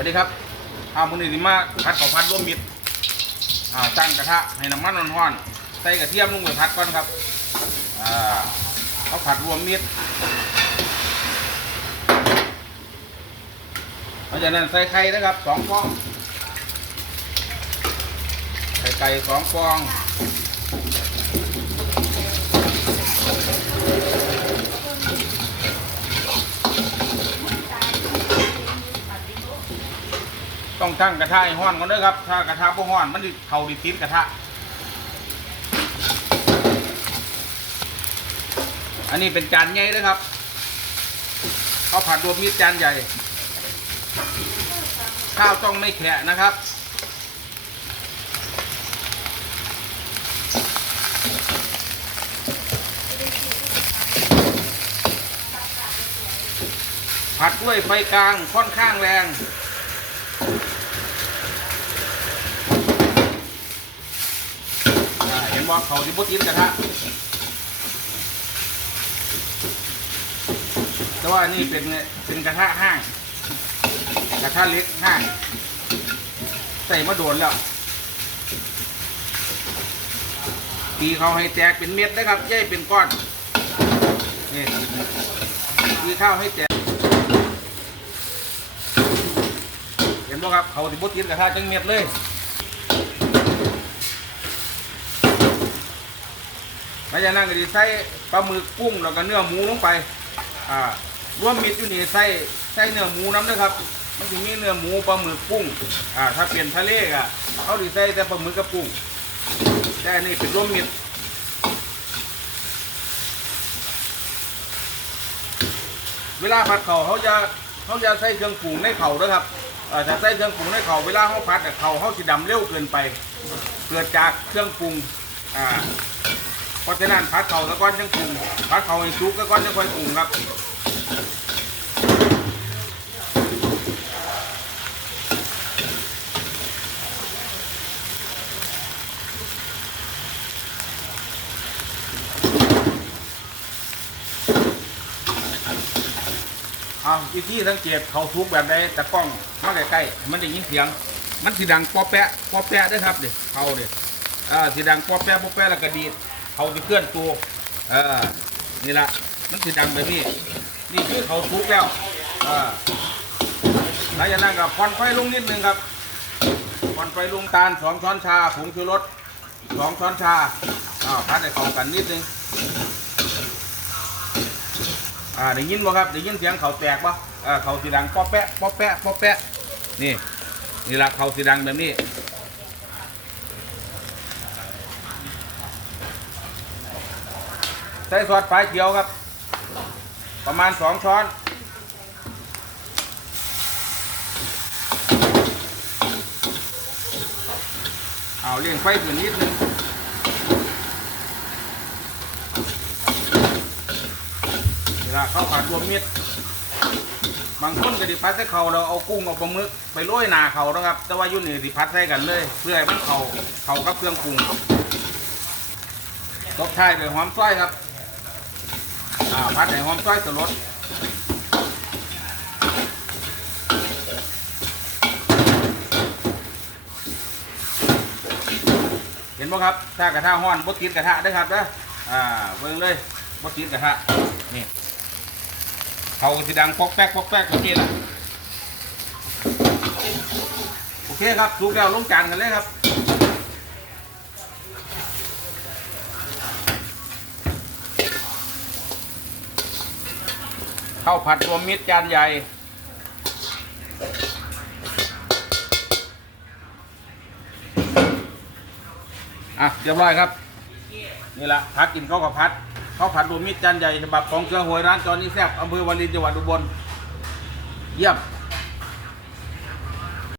วัสดีครับเอามือนี้มาผัดข้าวผัดร่วมมิตรอ่าตั้งกระทะให้น้ำมันร้อนๆใส่กระเทียมลงไปผัดก่อนครับอ่าเขาผัดรวมมิตรเพราะฉะนั้นใส่ไข่นะครับสองฟองไข่ไก่สองฟอง ตั้งกระทะให้ร้อนก่อนเด้อครับ ถ้ากระทะบ่ร้อนมันสิเข่าดิติดกระทะ อันนี้เป็นจานใหญ่นะครับข้าวผัดรวมมิตรจานใหญ่ ข้าวต้องไม่แขะนะครับผัดด้วยไฟกลางค่อนข้างแรง อ่าเห็นว่าเขาที่บดยินกระทะแต่ว่านี่เป็นเป็นกระทะห้าง กระทะเล็กห้างใส่มาโดนแล้วตีเขาให้แตกเป็นเม็ดนะครับย่าให้เป็นก้อนนี่ตีข้าวให้แตกเห็นบ่ครับเขาสิบดกินกระทะจังเม็ดเลย เพราะฉะนั้นก็จะใส่ปลาหมึกกุ้งแล้วก็เนื้อหมูลงไป อ่า รวมมิตรอยู่นี่ใส่ใส่เนื้อหมูน้ำนะครับ มันจะมีเนื้อหมูปลาหมึกกุ้ง อ่า ถ้าเปลี่ยนทะเลก็เขาดีใส่แต่ปลาหมึกกับกุ้งแต่นี่เป็นรวมมิตรเวลาผัดเขาเขาจะเขาจะใส่เครื่องปรุงในเขาด้วยครับเอ่อถ้าใส่เครื่องปรุงในเขาเวลาเขาผัดเขาเขาสิดำเร็วเกินไป เกิดจากเครื่องปรุงอ่า ราะฉะนั้นผัดเขาแล้วก้อนจังปรุงผัดเขาให้สุกแล้วก้อนจังค่อยปรุงครับเอาวิธีสังเกตเขาทุกแบบใดแต่กล้องมาใกล้ๆมันได้ยินเสียง มันสีดังปอแปะปอแปะด้วยครับเด็กเขาเด็กอ่าสีดังปอแปะปอแปะแล้วก็ดีด เขาจะเคลื่อนตัวเออนี่ละมันสีดังแบบนี้นี่คือเขาทุกแล้วอ่าหลังจากนั้นก็ผ่อนไฟลงนิดนึงครับผ่อนไฟลงตาลสองช้อนชาผงชูรสสองช้อนชาอ่าพัดให้เข้ากันนิดนึงอ่าได้ยินบ่ครับได้ยินเสียงเขาแตกบ่อ่าเขาสีดังป๊อแปะป๊อแปะป๊อแปะนี่นี่ละเขาสีดังแบบนี้ ใส่ซอสฝาเขียวครับ ประมาณสองช้อนเอาเลี่ยงไฟขึ้นนิดนึงเวลาเขาผัดรวมมิตรบางคนก็ดิพัดใส่เขาเราเอากุ้งเอาปลาหมึกไปโรยหนาเขานะครับ แต่ว่ายุ่นี่ดิพัดใส่กันเลย เพื่อให้มันเขาเขากับเครื่องปรุงตบท้ายด้วยหอมซอยครับ อ่าพัดให้หอมซอยสลดเห็นไหมครับ ถ้ากระทะห้อนบดติดกระทะได้อครับนะอ่าเบิ่งเลยบดติดกระทะนี่เขาก็สิดังปอกแป๊กปอกแป๊กแบบนี้แหละโอเคครับสุกแล้วลงจานกันเลยครับ ข้าวผัดรวมมิตรจานใหญ่อะเรียบร้อยครับ นี่แหละพักกินข้าวกับพัดข้าวผัดรวมมิตรจานใหญ่ฉบับของเครือหวยร้านจอนี่แซบอำเภอวารินจังหวัดอุบลเยี่ยม